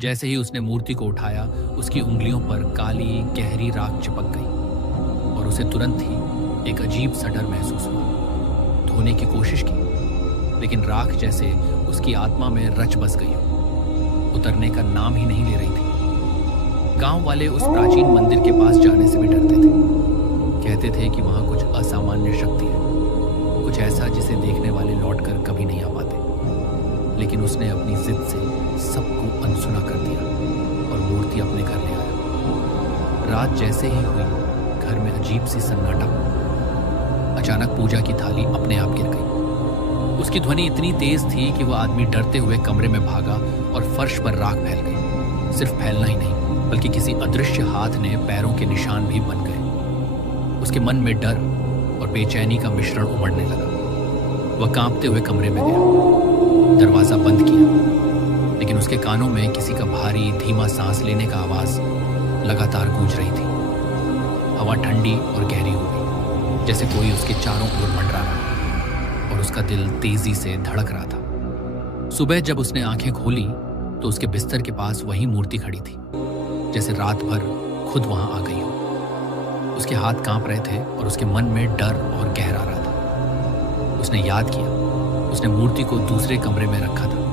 जैसे ही उसने मूर्ति को उठाया, उसकी उंगलियों पर काली गहरी राख चिपक गई और उसे तुरंत ही एक अजीब सा डर महसूस हुआ। धोने की कोशिश की, लेकिन राख जैसे उसकी आत्मा में रच बस गई हो, उतरने का नाम ही नहीं ले रही थी। गांव वाले उस प्राचीन मंदिर के पास जाने से भी डरते थे। कहते थे कि वहां कुछ असामान्य शक्ति है, कुछ ऐसा जिसे देखने वाले लौटकर कभी नहीं आ पाते। लेकिन उसने अपनी जिद से सबको अनसुना कर दिया और मूर्ति अपने घर ले आया। रात जैसे ही हुई, घर में अजीब सी सन्नाटा हुआ। अचानक पूजा की थाली अपने आप गिर गई। उसकी ध्वनि इतनी तेज थी कि वह आदमी डरते हुए कमरे में भागा और फर्श पर राख फैल गई। सिर्फ फैलना ही नहीं, बल्कि किसी अदृश्य हाथ ने पैरों के निशान भी बन गए। उसके मन में डर और बेचैनी का मिश्रण उमड़ने लगा। वह कांपते हुए कमरे में गया, दरवाजा बंद किया, लेकिन उसके कानों में किसी का भारी धीमा सांस लेने का आवाज लगातार गूंज रही थी। हवा ठंडी और गहरी हो गई, जैसे कोई उसके चारों ओर मंडरा रहा और उसका दिल तेजी से धड़क रहा था। सुबह जब उसने आंखें खोली तो उसके बिस्तर के पास वही मूर्ति खड़ी थी, जैसे रात भर खुद वहां आ गई हो। उसके हाथ कांप रहे थे और उसके मन में डर और गहरा रहा था। उसने याद किया, उसने मूर्ति को दूसरे कमरे में रखा था।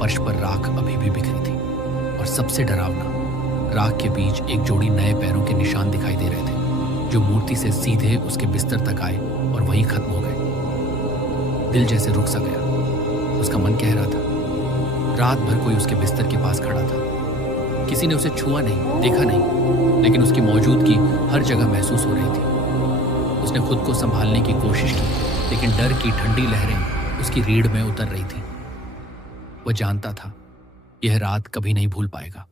फर्श पर राख अभी भी बिखरी थी और सबसे डरावना, राख के बीच एक जोड़ी नए पैरों के निशान दिखाई दे रहे थे, जो मूर्ति से सीधे उसके बिस्तर तक आए और वहीं खत्म हो गए। दिल जैसे रुक सा गया। उसका मन कह रहा था। रात भर कोई उसके बिस्तर के पास खड़ा था। किसी ने उसे छुआ नहीं, देखा नहीं, लेकिन उसकी मौजूदगी हर जगह महसूस हो रही थी। उसने खुद को संभालने की कोशिश की, लेकिन डर की ठंडी लहरें उसकी रीढ़ में उतर रही थी। वह जानता था, यह रात कभी नहीं भूल पाएगा।